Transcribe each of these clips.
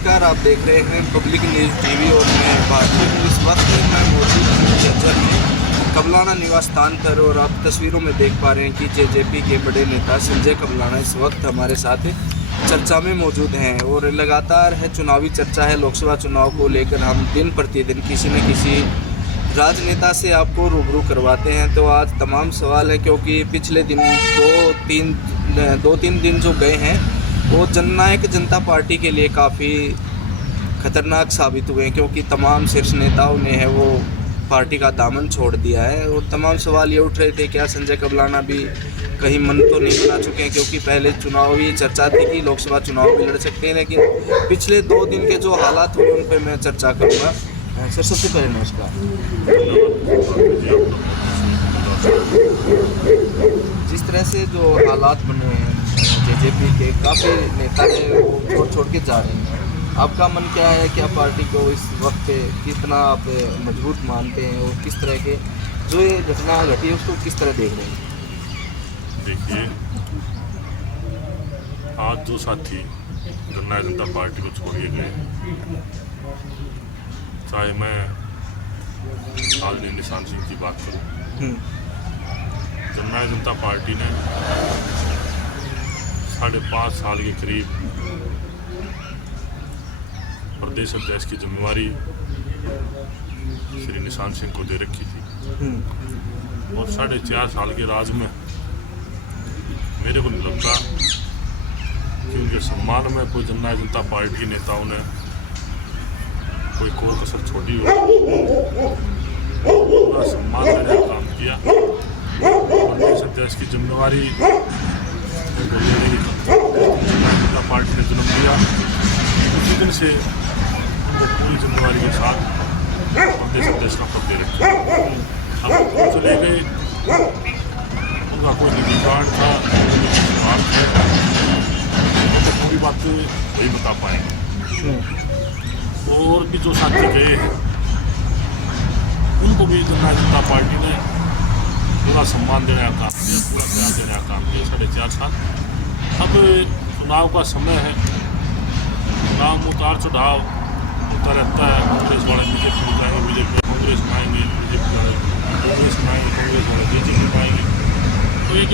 नमस्कार, आप देख रहे हैं पब्लिक न्यूज़ टीवी और मैं भारतीय। इस वक्त मैं मौजूद हूँ झज्जर में कबलाना निवास स्थान पर और आप तस्वीरों में देख पा रहे हैं कि जेजेपी के बड़े नेता संजय कबलाना इस वक्त हमारे साथ चर्चा में मौजूद हैं और लगातार है चुनावी चर्चा है। लोकसभा चुनाव को लेकर हम दिन प्रतिदिन किसी न किसी राजनेता से आपको रूबरू करवाते हैं। तो आज तमाम सवाल है क्योंकि पिछले दिन दो तीन दिन जो गए हैं वो जननायक जनता पार्टी के लिए काफ़ी खतरनाक साबित हुए हैं क्योंकि तमाम शीर्ष नेताओं ने है वो पार्टी का दामन छोड़ दिया है। और तमाम सवाल ये उठ रहे थे क्या संजय कबलाना भी कहीं मन तो नहीं बना चुके हैं, क्योंकि पहले चुनावी चर्चा थी कि लोकसभा चुनाव भी लड़ सकते हैं, लेकिन पिछले 2 दिन के जो हालात हुए उन पर मैं चर्चा करूँगा। सर सबसे पहले नमस्कार। जिस तरह से जो हालात बने हैं जेजेपी के, काफ़ी नेता है वो छोड़ के जा रहे हैं, आपका मन क्या है? क्या पार्टी को इस वक्त कितना आप मजबूत मानते हैं और किस तरह के जो ये घटना घटी है उसको किस तरह देख रहे हैं? देखिए, आज जो साथी जननायक जनता पार्टी को छोड़ के गए, चाहे मैं आदरणीय निशान सिंह की बात करूं, जननायक जनता पार्टी ने 5.5 साल के करीब प्रदेश अध्यक्ष की जिम्मेवारी श्री निशान सिंह को दे रखी थी और 4.5 साल के राज में मेरे को नहीं लगता कि उनके सम्मान में कोई जननायक जनता पार्टी के नेताओं ने कोई कोर कसर छोड़ी हो। पूरा सम्मान देने का काम किया। प्रदेश अध्यक्ष की जिम्मेवारी जननायक जनता पार्टी ने जन्म दिया, उसी दिन से उनको पूरी जिम्मेवारी के साथ प्रदेश अध्यक्ष का पद दे रखा। अब चले गए, उनका कोई निजी कारण था, तो पूरी बात वही बता पाएंगे। और भी जो साथी गए हैं उनको भी जननायक जनता पार्टी ने पूरा सम्मान देने का काम किया, पूरा प्यार देने का काम किया 4.5 साल। अब चुनाव का समय है, चुनाव उतार चढ़ाव होता रहता है। कांग्रेस वाले बीजेपी में जाएंगे, बीजेपी कांग्रेस में आएंगे, बीजेपी वाले कांग्रेस में आएंगे, कांग्रेस वाले बीजेपी में आएंगे। तो ये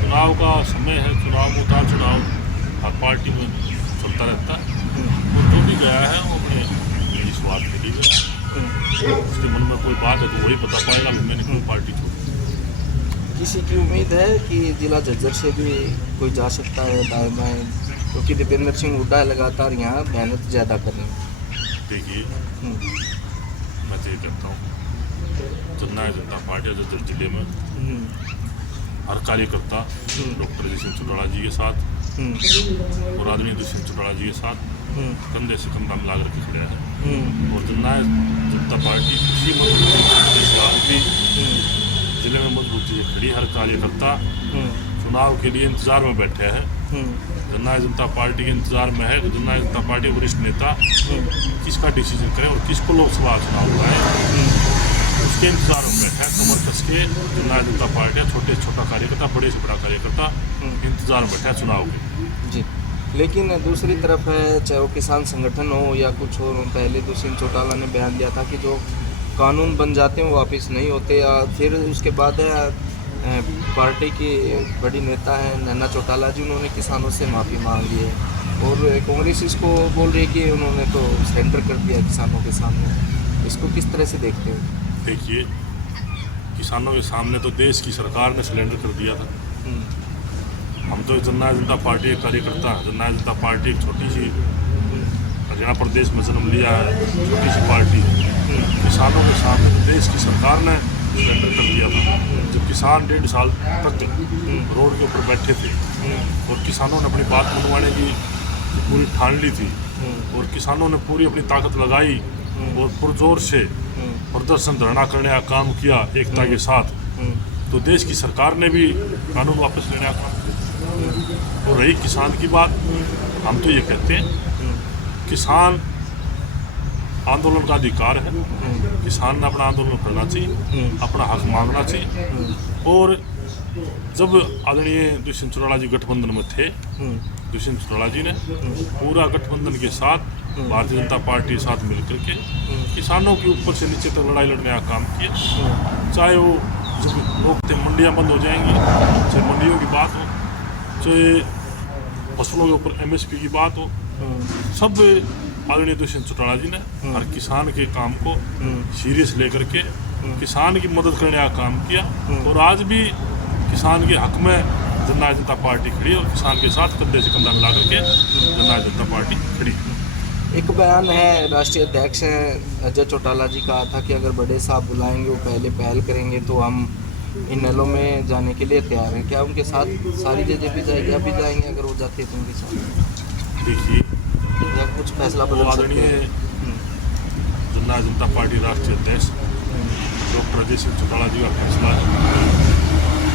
चुनाव का समय है, चुनाव में उतार चढ़ाव हर पार्टी में चलता रहता है। और जो भी गया है वो अपने निजी स्वार्थ के लिए गया। उसके मन में कोई बात है तो वही बता पाएगा कि मैंने कोई पार्टी छोड़ी। किसी की उम्मीद है कि जिला झज्जर से भी कोई जा सकता है दाएं बाएं, क्योंकि दीपेंद्र सिंह हुड्डा लगातार यहाँ मेहनत ज़्यादा कर रहे हैं? देखिए, मैं तो ये कहता हूँ जननायक जनता पार्टी झज्जर जिले में हर कार्यकर्ता डॉक्टर दुष्यंत चौटाला जी के साथ और आदरणीय दुष्यंत चौटाला जी के साथ कंधे से कंधा मिला करके खड़े हैं। और जननायक जनता पार्टी इसी मजबूती से आज भी जिले में मजबूती से खड़ी। हर कार्यकर्ता चुनाव के लिए इंतजार में बैठे हैं। जननायक जनता पार्टी के इंतजार में है कि जननायक जनता पार्टी वरिष्ठ नेता किसका डिसीजन करें और किसको लोकसभा चुनाव कराएं, उसके इंतजार में बैठा है। कमर कस के जननायक जनता पार्टी छोटे से छोटा कार्यकर्ता, बड़े से बड़ा कार्यकर्ता इंतजार में बैठा है चुनाव के जी। लेकिन दूसरी तरफ है, चाहे वो किसान संगठन हो या कुछ हो, पहले दुष्यंत चौटाला ने बयान दिया था कि जो कानून बन जाते हैं वो वापस नहीं होते। फिर उसके बाद पार्टी की बड़ी नेता है नैना चौटाला जी, उन्होंने किसानों से माफ़ी मांग ली है और कांग्रेस इसको बोल रही है कि उन्होंने तो सरेंडर कर दिया किसानों के सामने। इसको किस तरह से देखते हो? देखिए, किसानों के सामने तो देश की सरकार ने सरेंडर कर दिया था। हम तो जननायक जनता पार्टी के कार्यकर्ता हैं। जननायक जनता पार्टी एक छोटी सी हरियाणा प्रदेश में जन्म लिया है, छोटी सी पार्टी है। किसानों के सामने तो देश की सरकार ने सरेंडर कर दिया था। जब किसान 1.5 साल तक रोड के ऊपर बैठे थे और किसानों ने अपनी बात मनवाने की पूरी ठान ली थी और किसानों ने पूरी अपनी ताकत लगाई और पुरजोर से प्रदर्शन धरना करने का काम किया एकता के साथ, तो देश की सरकार ने भी कानून वापस लेने का काम किया। और रही किसान की बात, हम तो ये कहते हैं किसान आंदोलन का अधिकार है। किसान ने अपना आंदोलन करना चाहिए, अपना हक मांगना चाहिए। और जब आदरणीय दुष्यंत चौटाला जी गठबंधन में थे दुष्यंत चौटाला जी ने पूरा गठबंधन के साथ भारतीय जनता पार्टी के साथ मिलकर के किसानों के ऊपर से नीचे तक लड़ाई लड़ने का काम किया। चाहे वो जब लोग थे मंडियाँ बंद हो जाएंगी, चाहे मंडियों की बात हो, चाहे फसलों के ऊपर MSP की बात हो, सब आदरणीय दुष्यंत चौटाला जी ने हर किसान के काम को सीरियस लेकर के किसान की मदद करने का काम किया। और आज भी किसान के हक में जननायक जनता पार्टी खड़ी और किसान के साथ कंधे से कंधा मिला करके जननायक जनता पार्टी खड़ी। एक बयान है, राष्ट्रीय अध्यक्ष हैं अजय चौटाला जी कहा था कि अगर बड़े साहब बुलाएंगे वो पहले पहल करेंगे तो हम इनेलो में जाने के लिए तैयार हैं। क्या उनके साथ सारी जेजेपी जाएगी, आप भी जाएंगे अगर वो जाते हैं तो उनके साथ? देखिए, या कुछ फैसला बदल सकते हैं? जननायक जनता पार्टी राष्ट्रीय अध्यक्ष डॉक्टर अजय सिंह चौटाला जी का फैसला है,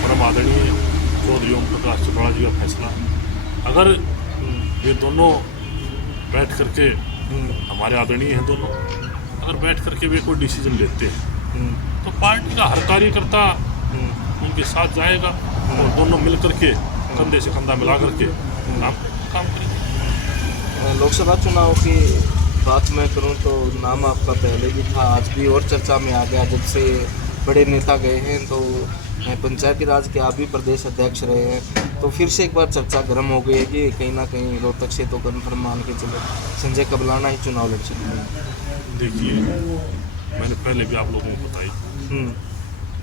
परम आदरणीय चौधरी ओम प्रकाश चौटाला जी का फैसला। अगर ये दोनों बैठ करके, हमारे आदरणीय हैं दोनों, अगर बैठ करके वे कोई डिसीजन लेते हैं तो पार्टी का हर कार्यकर्ता उनके साथ जाएगा और दोनों मिल करके कंधे से कंधा मिला करके काम करेंगे। लोकसभा चुनाव की बात मैं करूं तो नाम आपका पहले भी था, आज भी और चर्चा में आ गया जब से बड़े नेता गए हैं। तो पंचायती राज के आप भी प्रदेश अध्यक्ष रहे हैं, तो फिर से एक बार चर्चा गर्म हो गई है कि कहीं ना कहीं रोहतक से तो कन्फर्म मान के चलो संजय कबलाना ही चुनाव लड़ सकते। देखिए, मैंने पहले भी आप लोगों को बताई,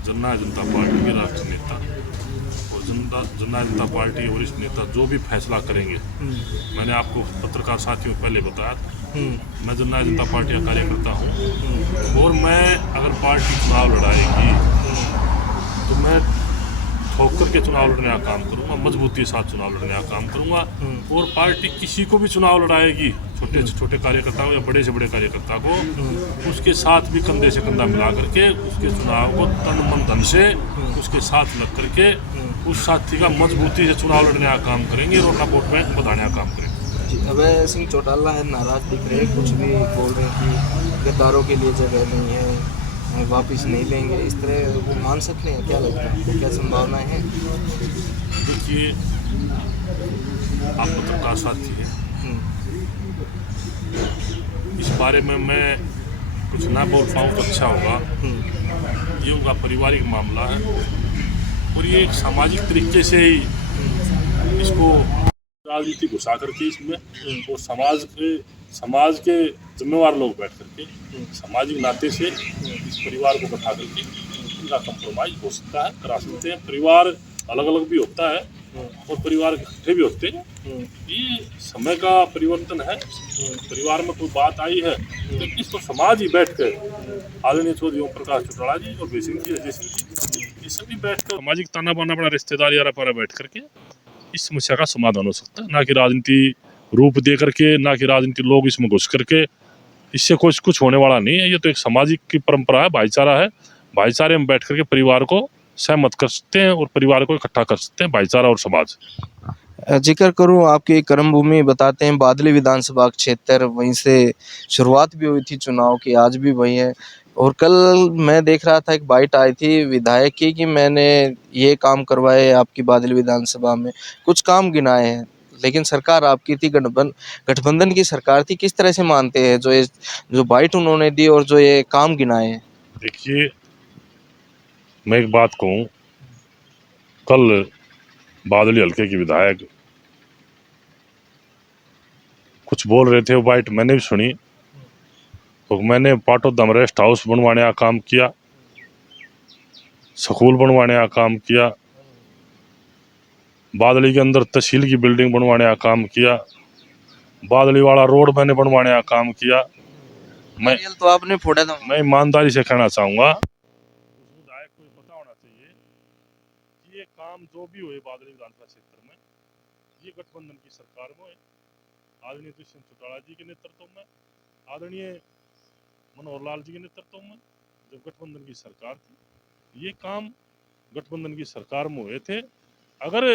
जननायक जनता पार्टी के राष्ट्रीय नेता और जननायक जनता पार्टी के वरिष्ठ नेता जो भी फैसला करेंगे, मैंने आपको पत्रकार साथियों पहले बताया था, मैं जननायक जनता पार्टी का कार्यकर्ता हूँ और मैं अगर पार्टी चुनाव लड़ाएगी तो मैं ठोक करके चुनाव लड़ने का काम करूँगा, मजबूती के साथ चुनाव लड़ने का काम करूँगा। और पार्टी किसी को भी चुनाव लड़ाएगी, छोटे से छोटे कार्यकर्ता को या बड़े से बड़े कार्यकर्ता को, उसके साथ भी कंधे से कंधा मिला करके उसके चुनाव को तन मन धन से उसके साथ लग करके उस साथी का मजबूती से चुनाव लड़ने का काम करेंगे और अपना वोट बैंक बढ़ाने का काम करेंगे। अभय सिंह चौटाला है नाराज दिख रहे हैं, कुछ भी बोल रहे हैं कि गद्दारों के लिए जगह नहीं है, वापस नहीं लेंगे, इस तरह वो मान सकते हैं? क्या लगता है, क्या संभावनाएं हैं? देखिए, आप पत्रकार साथी हैं, इस बारे में मैं कुछ ना बोल पाऊँ तो अच्छा होगा। ये उनका पारिवारिक मामला है और ये एक सामाजिक तरीके से ही इसको राजनीति घुसा करके इसमें और समाज के जिम्मेवार लोग बैठ करके सामाजिक नाते से इस परिवार को बैठा करके इनका कंप्रोमाइज हो सकता है, करा सकते हैं। परिवार अलग अलग भी होता है और परिवार इकट्ठे भी होते हैं, ये समय का परिवर्तन है। परिवार में कोई बात आई है तो इसको समाज ही बैठ कर आदरणीय चौधरी ओम प्रकाश चौटाला जी और बेसिंह जी, अजय सिंह जी, ये सभी बैठ कर सामाजिक ताना बाना बड़ा रिश्तेदार यारा पारा बैठ करके इस समस्या का समाधान हो सकता है, ना कि राजनीति रूप दे करके, ना कि राजनीति लोग इसमें घुस करके। इससे कुछ होने वाला नहीं है। ये तो एक सामाजिक की परंपरा है, भाईचारा है। भाईचारे में बैठ करके परिवार को सहमत कर सकते हैं और परिवार को इकट्ठा कर सकते हैं, भाईचारा और समाज। जिक्र करूं आपकी कर्मभूमि बताते हैं बादली विधानसभा क्षेत्र, वहीं से शुरुआत भी हुई थी चुनाव की, आज भी वही है। और कल मैं देख रहा था एक बाइट आई थी विधायक की कि मैंने ये काम करवाए आपकी बादली विधानसभा में, कुछ काम गिनाए हैं, लेकिन सरकार आपकी थी, गठबंधन की सरकार थी। किस तरह से मानते हैं जो बाइट उन्होंने दी और जो ये काम गिनाए हैं? देखिए, मैं एक बात कहूँ, कल बादली हल्के की विधायक कुछ बोल रहे थे, वो बाइट मैंने भी सुनी। तो मैंने पाटोदम रेस्ट हाउस बनवाने का काम किया, स्कूल बनवाने का काम किया, बादली के अंदर तहसील की बिल्डिंग बनवाने का काम किया, बादली वाला रोड मैंने बनवाने का काम किया। तो आपने फोड़ा था। मैं ईमानदारी से कहना चाहूँगा, उस विधायक को पता होना चाहिए कि ये काम जो भी हुए बादली विधानसभा क्षेत्र में, ये गठबंधन की सरकार में, आदरणीय दुष्यंत चौटाला जी के नेतृत्व में, आदरणीय मनोहर लाल जी के नेतृत्व में जब गठबंधन की सरकार थी, ये काम गठबंधन की सरकार में हुए थे। अगर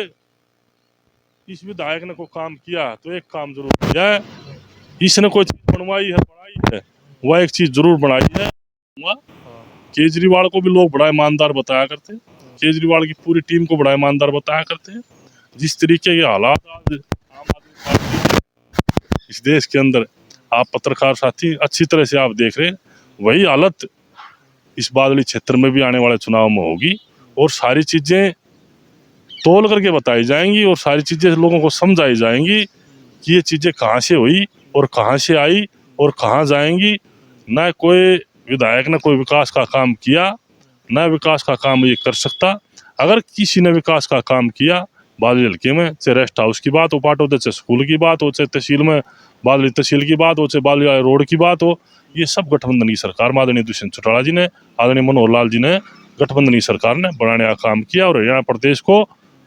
इस विधायक ने कोई काम किया तो एक काम जरूर किया है, इसने कोई चीज बनवाई है, बढ़ाई है, वह एक चीज जरूर बनाई है। केजरीवाल को भी लोग बड़ा ईमानदार बताया करते हैं, केजरीवाल की पूरी टीम को बड़ा ईमानदार बताया करते हैं। जिस तरीके के हालात आज आम आदमी इस देश के अंदर आप पत्रकार साथी अच्छी तरह से आप देख रहे हैं, वही हालत इस बादली क्षेत्र में भी आने वाले चुनाव में होगी। और सारी चीज़ें तोल करके बताई जाएंगी और सारी चीज़ें लोगों को समझाई जाएंगी कि ये चीज़ें कहाँ से हुई और कहाँ से आई और कहाँ जाएंगी। ना कोई विधायक ने कोई विकास का काम किया, ना विकास का काम ये कर सकता। अगर किसी ने विकास का काम किया बादली हल्के में, चाहे रेस्ट हाउस की बात हो पाटोदे, चाहे स्कूल की बात हो, चाहे तहसील में बादली तहसील की बात हो, चाहे बादली रोड की बात हो, ये सब गठबंधन की सरकार आदरणीय दुष्यंत चौटाला जी ने, आदरणीय मनोहर लाल जी ने, गठबंधन की सरकार ने बढ़ाने का काम किया और हरियाणा प्रदेश को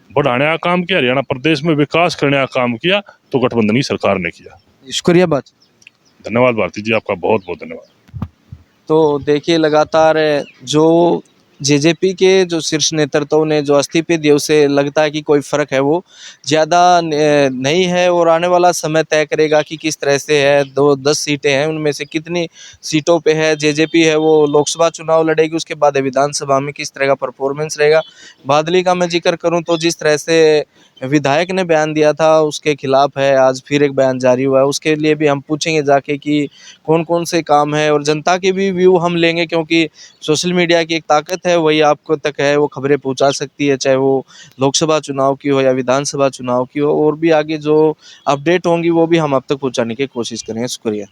बढ़ाने का काम किया, हरियाणा प्रदेश में विकास करने का काम किया, तो गठबंधन की सरकार ने किया। शुक्रिया बात। धन्यवाद भारती जी, आपका बहुत बहुत धन्यवाद। तो देखिए लगातार जो जेजेपी के जो शीर्ष नेतृत्व ने जो इस्तीफे दिए उससे लगता है कि कोई फ़र्क है वो ज़्यादा नहीं है और आने वाला समय तय करेगा कि किस तरह से है। 10 सीटें हैं, उनमें से कितनी सीटों पे है जेजेपी है वो लोकसभा चुनाव लड़ेगी, उसके बाद विधानसभा में किस तरह का परफॉर्मेंस रहेगा। बादली का मैं जिक्र करूं तो जिस तरह से विधायक ने बयान दिया था उसके खिलाफ है, आज फिर एक बयान जारी हुआ है, उसके लिए भी हम पूछेंगे जाके कि कौन कौन से काम है और जनता के भी व्यू हम लेंगे, क्योंकि सोशल मीडिया की एक ताकत है, वही आपको तक है वो खबरें पहुंचा सकती है, चाहे वो लोकसभा चुनाव की हो या विधानसभा चुनाव की हो। और भी आगे जो अपडेट होंगी वो भी हम आप तक पहुंचाने की कोशिश करेंगे। शुक्रिया।